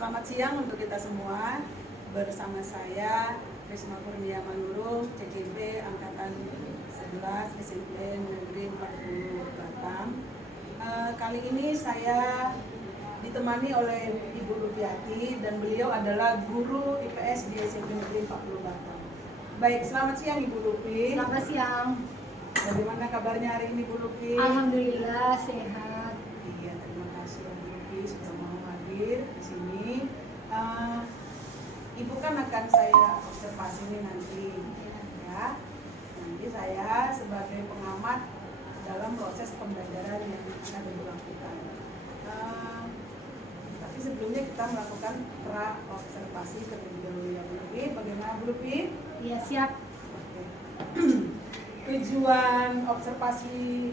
Selamat siang untuk kita semua. Bersama saya Risma Kurnia Manurung, CGB Angkatan 11 SMP Negeri 40 Batam. Kali ini saya ditemani oleh Ibu Lupiati dan beliau adalah guru IPS di SMP Negeri 40 Batam. Baik, selamat siang Ibu Lupi. Selamat siang. Bagaimana kabarnya hari ini Bu Lupi? Alhamdulillah sehat. Iya, terima kasih Bu Lupi sudah mau hadir di sini. Ibu kan akan saya observasi ini nanti, ya. Nanti saya sebagai pengamat dalam proses pembelajaran yang akan dilakukan. Tapi sebelumnya kita melakukan pra observasi terlebih dahulu ya Bu Lupi. Bagaimana Bu Lupi? Iya siap. Oke. Tujuan observasi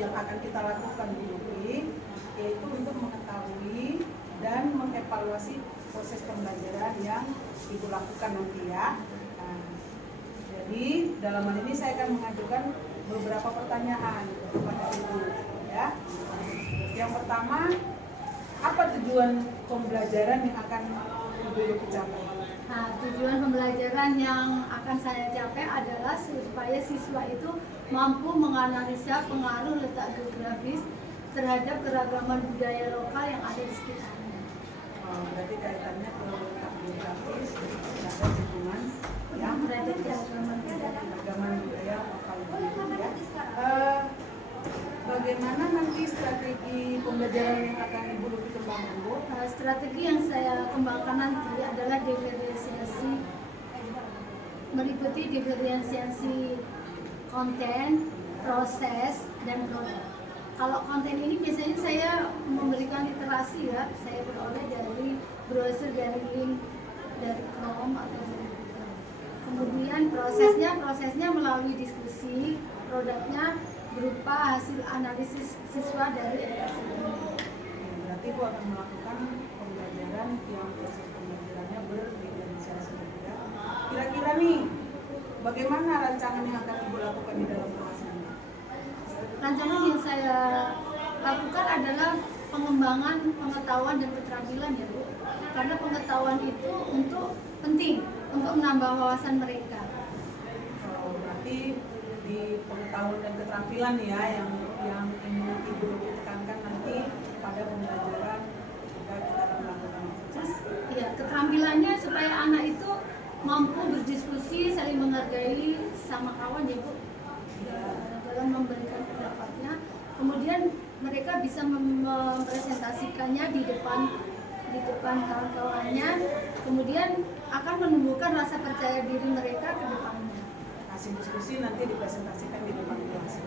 yang akan kita lakukan Bu Lupi yaitu untuk mengetahui dan mengevaluasi proses pembelajaran yang Ibu lakukan nanti ya. Jadi dalam hal ini saya akan mengajukan beberapa pertanyaan kepada Ibu ya. Yang pertama, apa tujuan pembelajaran yang akan Ibu capai? Nah, tujuan pembelajaran yang akan saya capai adalah supaya siswa itu mampu menganalisa pengaruh letak geografis terhadap keragaman budaya lokal yang ada di sekitarnya. Berarti kaitannya ke letak geografis terhadap lingkungan yang terhadap keragaman budaya lokal ya. Bagaimana nanti strategi pembelajaran yang akan Ibu Lupi kembangkan, Bu? Strategi yang saya kembangkan nanti adalah diferensiasi, meliputi diferensiasi konten, proses, dan produk. Kalau konten ini biasanya saya memberikan literasi ya, saya beroleh dari browser, dari link, dari Chrome atau dari Google. Kemudian prosesnya melalui diskusi, produknya berupa hasil analisis siswa dari edukasi ini. Berarti Bu akan melakukan pembelajaran yang proses pembelajarannya berdiferensiasi ya. Kira-kira nih, bagaimana rancangan yang akan Ibu lakukan di dalam kelas ini? Rancangan yang saya lakukan adalah pengembangan pengetahuan dan keterampilan ya Bu. Karena pengetahuan itu penting untuk menambah wawasan mereka. Berarti di pengetahuan dan keterampilan ya yang ingin Ibu tekankan nanti pada pembelajaran jika kita akan melakukan. Terus ya keterampilannya supaya anak itu mampu berdiskusi, saling menghargai sama kawan ya Bu. Dalam memberikan pendapatnya, kemudian mereka bisa mempresentasikannya di depan kawan-kawannya, kemudian akan menumbuhkan rasa percaya diri mereka ke depannya. Hasil diskusi nanti dipresentasikan di depan kelas.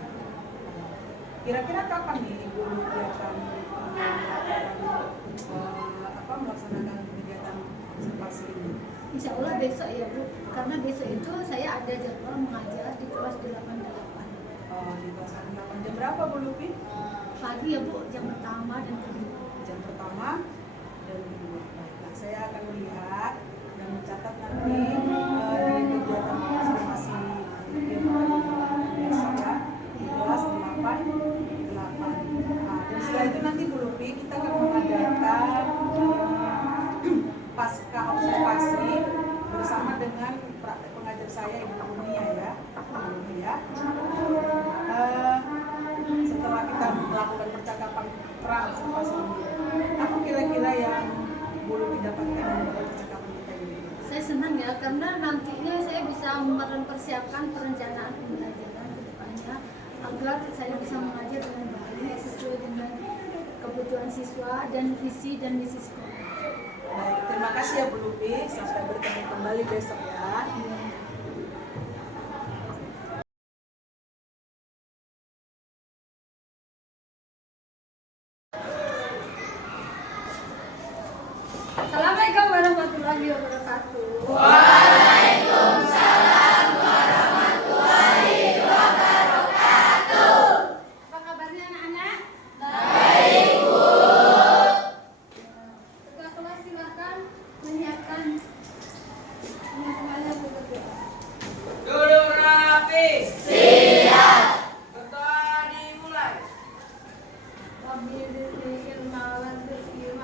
Kira-kira kapan nih Ibu akan melaksanakan kegiatan observasi ini? Insya Allah besok ya Bu, karena besok itu saya ada jadwal mengajar di kelas 88. Di kelas 8 jam berapa Bu Lupi? Pagi ya Bu, jam pertama dan kedua. Jam pertama dan kedua. Nah, saya akan melihat dan mencatat nanti di kegiatan observasi saya di kelas 8. Dan setelah itu nanti Bu Lupi kita akan mengadakan pasca observasi bersama dengan praktek pengajar saya Ibu Kurnia ya. Setelah kita melakukan percakapan pra observasi ini, apa kira-kira yang Bu Lupi dapatkan dari percakapan kita ini? Saya senang ya, karena nantinya saya bisa mempersiapkan perencanaan pembelajaran ke depannya agar saya bisa mengajar dengan baik sesuai dengan kebutuhan siswa dan visi dan misi sekolah. Baik, terima kasih ya Bu Lupi. Sampai bertemu kembali besok ya. Assalamualaikum warahmatullahi wabarakatuh. Waalaikumsalam warahmatullahi wabarakatuh. Apa kabarnya anak-anak? Baik, Bu. Ketua kelas silakan menyiapkan teman-temannya bekerja. Duduk rapi. Siap. Ketua dimulai. Wabillahi ilma wa taufiq.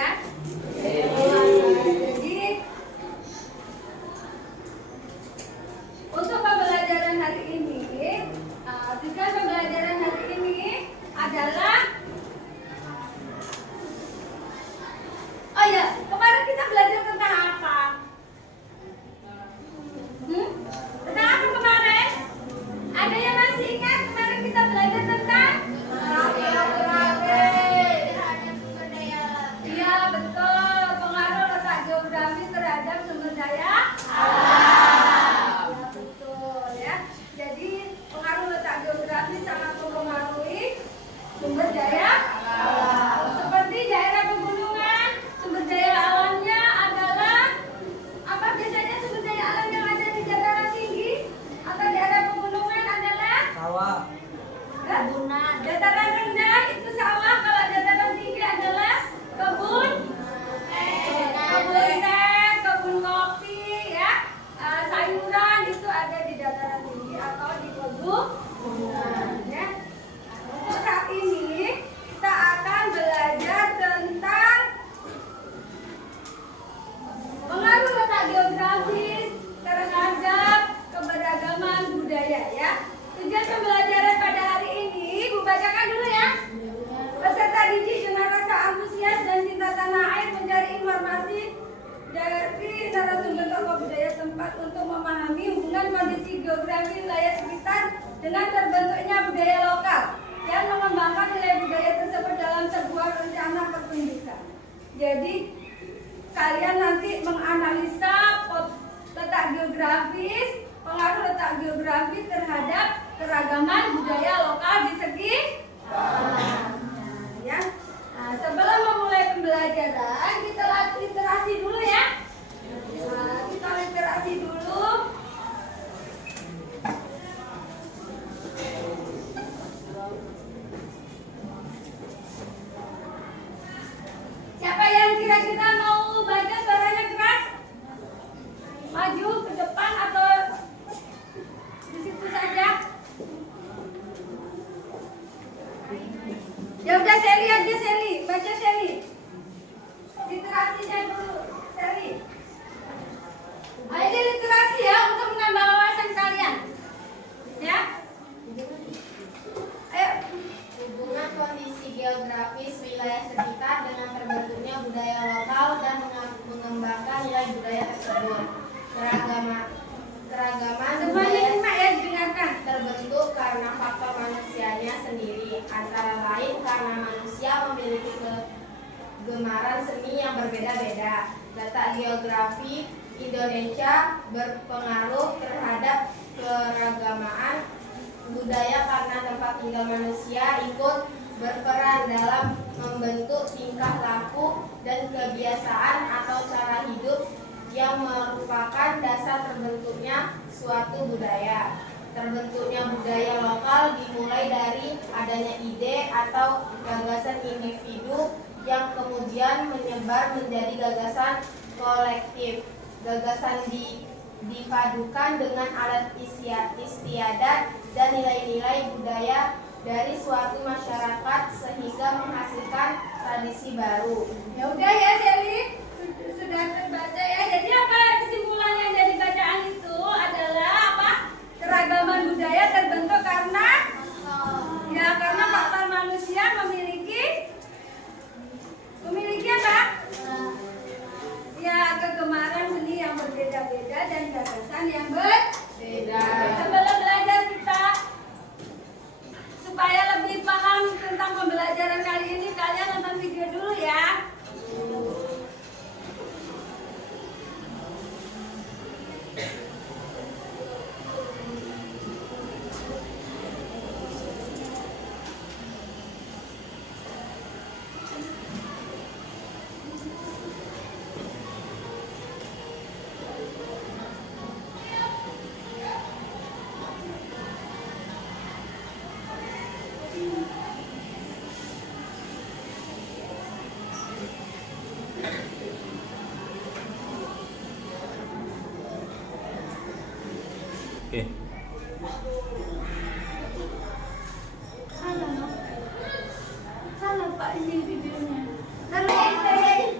ya. Jadi untuk pembelajaran hari ini, tujuan pembelajaran hari ini adalah, oh ya, kemarin kita belajar tentang apa? Tentang apa kemarin? Ada yang masih ingat kemarin kita belajar tentang? Iya betul, pengaruh letak geografis terhadap sumber daya alam. Ya betul ya. Jadi pengaruh letak geografis sangat mempengaruhi sumber daya alam. Seperti daerah pegunungan, sumber daya alamnya adalah apa biasanya sumber daya alam yang ada di dataran tinggi atau daerah pegunungan adalah Sawah. kebunan. Dataran rendah itu sawah, kalau dataran tinggi adalah kebun teh, kebun kopi ya. Sayuran itu ada di dataran tinggi atau di pegunungan ya. Untuk saat ini kita akan belajar tentang pengaruh letak geografis terhadap keberagaman budaya ya. Tujuan pembelajaran pada hari ini, Ibu bacakan dulu ya. Peserta didik dengan rasa antusias dan cinta tanah air mencari informasi dari narasumber tokoh budaya tempat untuk memahami hubungan kondisi geografi wilayah sekitar dengan terbentuknya budaya lokal yang mengembangkan nilai budaya tersebut dalam sebuah rencana pertunjukan. Jadi kalian nanti menganalisa letak geografis, pengaruh letak geografis terhadap keragaman budaya lokal di sekitar. Ya. Nah, sebelum memulai pembelajaran, kita literasi dulu ya. Nah, kita literasi dulu. Siapa yang kira-kira mau baca suaranya keras? Maju ke depan atau di situ saja? Ya udah Sally aja, Sally. Baca Sally. Literasinya dulu, Sally. Ayo ini literasi ya untuk menambah wawasan kalian. Ya. Ayo. Hubungan kondisi geografis wilayah sekitar dengan terbentuknya budaya lokal dan mengembangkan nilai budaya tersebut. Keragaman Semuanya budaya simak ya, didengarkan. terbentuk karena faktor manusianya sendiri, antara lain karena manusia memiliki kegemaran seni yang berbeda-beda. Letak geografi Indonesia berpengaruh terhadap keragaman budaya karena tempat tinggal manusia ikut berperan dalam membentuk tingkah laku dan kebiasaan atau cara hidup yang merupakan dasar terbentuknya suatu budaya. Terbentuknya budaya lokal dimulai dari adanya ide atau gagasan individu yang kemudian menyebar menjadi gagasan kolektif. Gagasan dipadukan dengan alat istiadat dan nilai-nilai budaya dari suatu masyarakat sehingga menghasilkan tradisi baru. Ya udah ya Sally, sudah terbaca ya. Jadi apa kesimpulannya dari bacaan itu adalah apa? Keragaman budaya terbentuk karena karena faktor manusia memiliki apa? Ya, kegemaran seni yang berbeda-beda dan gagasan yang berbeda. Sebelum belajar kita supaya lebih paham tentang pembelajaran kali ini, kalian nonton video dulu ya. Oke. Salah Pak ini videonya. Terus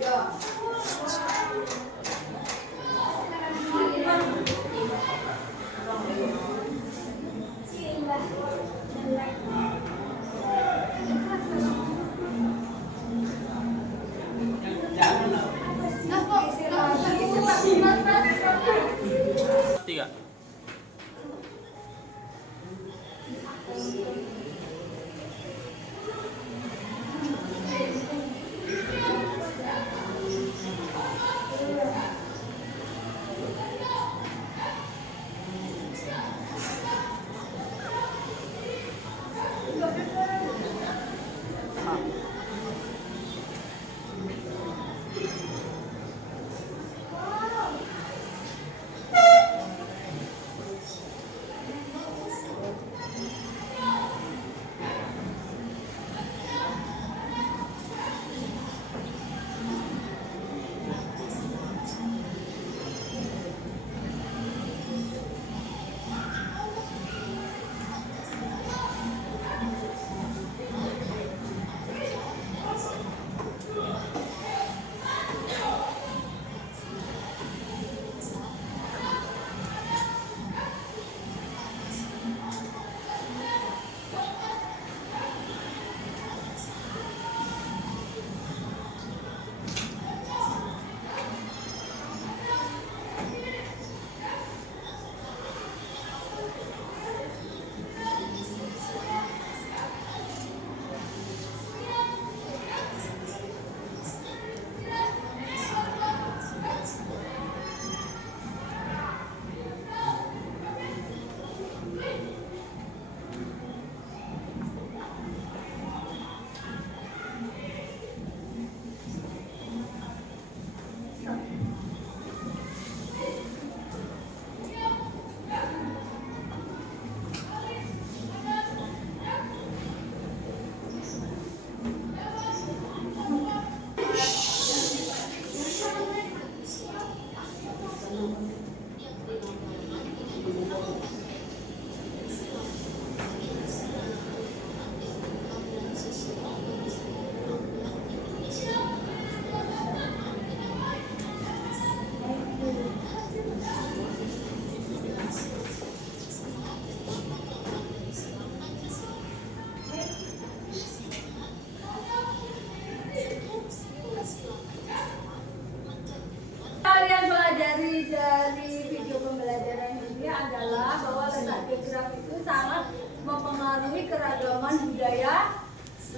adalah bahwa letak geografi itu sangat mempengaruhi keragaman budaya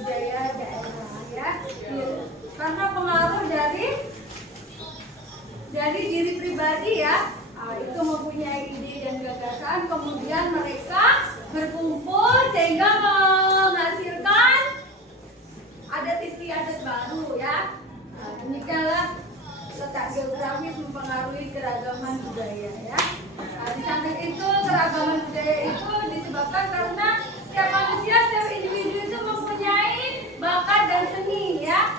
daerah ya. Karena pengaruh dari diri pribadi ya, itu mempunyai ide dan gagasan, kemudian mereka berkumpul sehingga menghasilkan adat istiadat baru ya. Demikianlah letak geografis mempengaruhi keragaman budaya ya. Di samping itu keragaman budaya itu disebabkan karena setiap manusia, setiap individu itu mempunyai bakat dan seni ya.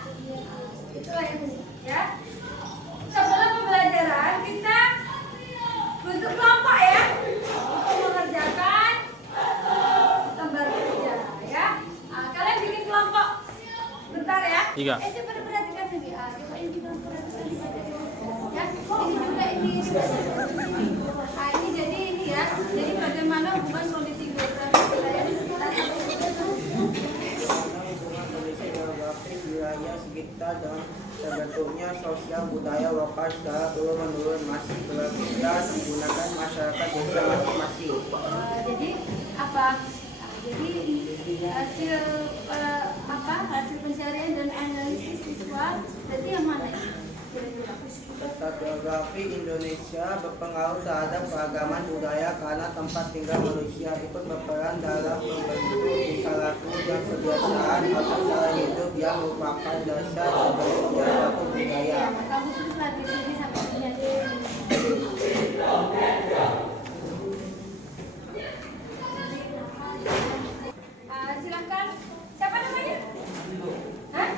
Itulah ini ya. Sebelum pembelajaran kita bentuk kelompok ya untuk mengerjakan lembar kerja ya. Kalian bikin kelompok bentar ya. Tiga. Coba perhatikan ini. Coba ini juga perhatikan di sana. Ya, ini juga ini. Ini jadi ini ya. Jadi bagaimana hubungan kondisi geografis wilayah di sekitar Kondisi geografis wilayah sekitar dan terbentuknya sosial budaya lokal secara turun-menurun masih berbeda menggunakan masyarakat desa masing-masing. Jadi apa? Jadi hasil hasil pencarian dan analisis siswa. Jadi yang mana? Letak geografi Indonesia berpengaruh terhadap keragaman budaya karena tempat tinggal manusia ikut berperan dalam membentuk tingkah laku dan kebiasaan atau cara hidup yang merupakan dasar terbentuknya suatu budaya. Kamu teruslah di sini sampai punya silakan. Siapa namanya? Hah?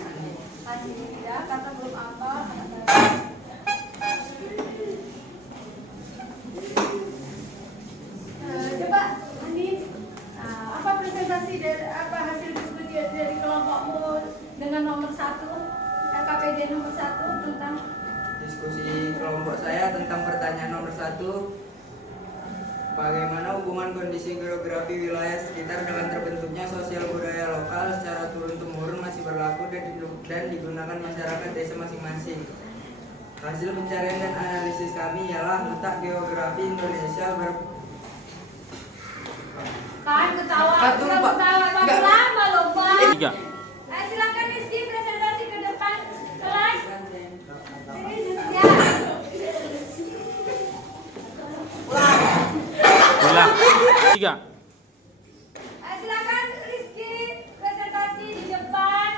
Masih ya, kata belum apa. Coba Andin, apa presentasi dari apa hasil diskusi dari kelompokmu dengan nomor 1 KKPD nomor 1 tentang Diskusi kelompok saya tentang pertanyaan nomor 1. Bagaimana hubungan kondisi geografi wilayah sekitar dengan terbentuknya sosial budaya lokal secara turun-temurun masih berlaku dan digunakan masyarakat desa masing-masing. Hasil pencarian dan analisis kami ialah letak geografi Indonesia kan ketawa, Satu, Pak. ketawa makin lama loh Pak. Tiga. Silakan Rizky presentasi ke depan kelas. Ini ya. Ulang. Tiga. Silakan Rizky presentasi di depan.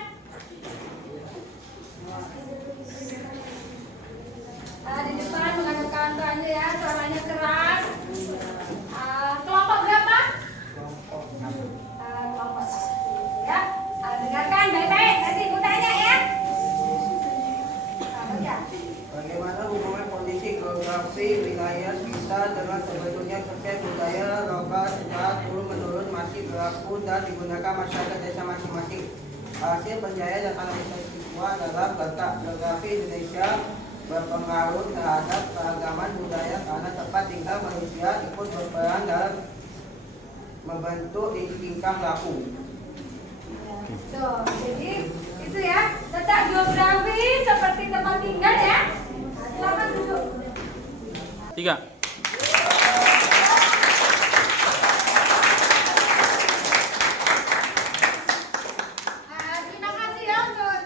Di depan mengadakan tanya ya, suaranya keras. Kelompok berapa? Kelompok 1 ya. Dengarkan baik-baik, nanti aku tanya ya. Baca. Bagaimana hubungan kondisi geografi wilayah sekitar dengan terbentuknya sosial budaya lokal secara turun-menurun masih berlaku dan digunakan masyarakat desa masing-masing. Hasil pencarian dan analisis siswa adalah letak geografi Indonesia berpengaruh terhadap keragaman budaya karena tempat tinggal manusia ikut berperan dalam membentuk tingkah laku. Tuh, jadi itu ya, letak geografi seperti tempat tinggal ya. Silakan duduk. Tiga. Terima kasih ya untuk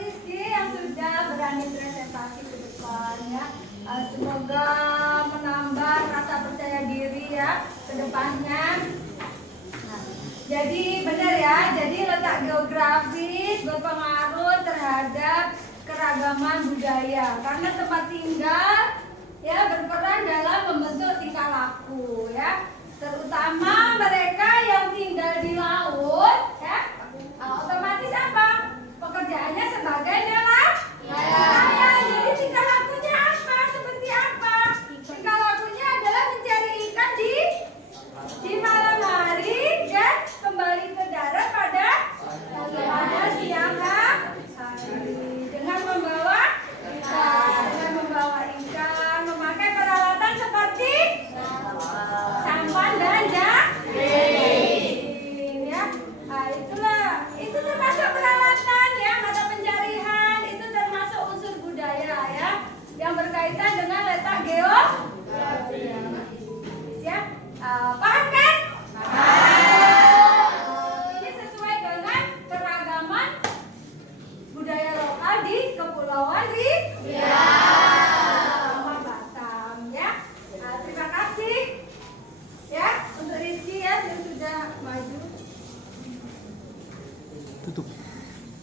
Rizky yang sudah berani presentasi ke depan ya. Semoga menambah rasa percaya diri ya ke depannya. Jadi benar ya, jadi letak geografis berpengaruh terhadap keragaman budaya karena tempat tinggal ya berperan dalam membentuk tingkah laku ya, terutama mereka yang tinggal di laut ya. Otomatis apa? Pekerjaannya sebagai nelayan. Jadi tingkah lakunya apa? Seperti apa? Tingkah lakunya adalah mencari ikan di malam hari dan kembali ke darat pada siang hari dengan membawa ikan, memakai peralatan seperti sampan dan jaring ya. Itu termasuk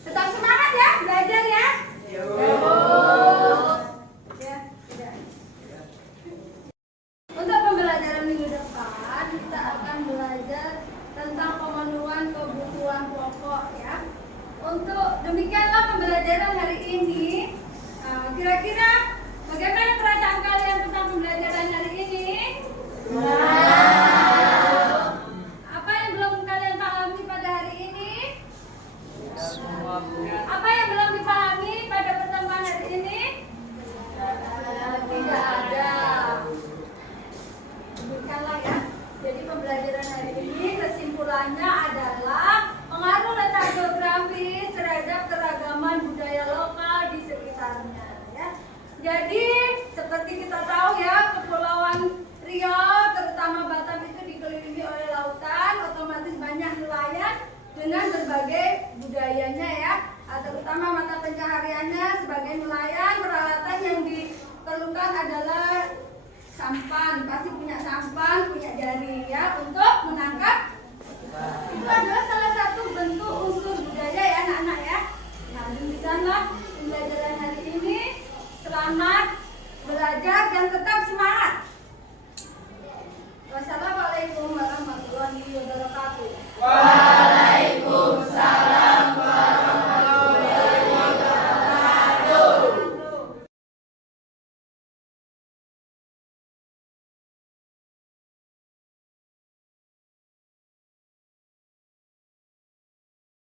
Tetap semangat ya, belajar ya. Ya, tidak. Untuk pembelajaran minggu depan, kita akan belajar tentang pemenuhan kebutuhan pokok ya. Untuk demikianlah pembelajaran hari ini. Kira-kira bagaimana perasaan kalian tentang pembelajaran hari ini? Apa yang belum kalian pahami pada hari ini? Apa yang belum dipahami pada pertemuan hari ini? Tidak ada. Demikianlah ya. Jadi pembelajaran hari ini kesimpulannya adalah pengaruh letak geografis terhadap keragaman budaya lokal di sekitarnya ya. Jadi seperti kita tahu ya, Kepulauan Riau terutama Batam itu dikelilingi oleh lautan, otomatis banyak nelayan dengan berbagai budayanya ya, terutama mata pencahariannya sebagai nelayan. Peralatan yang diperlukan adalah sampan, pasti punya sampan, punya jaring ya untuk menangkap. Itu adalah salah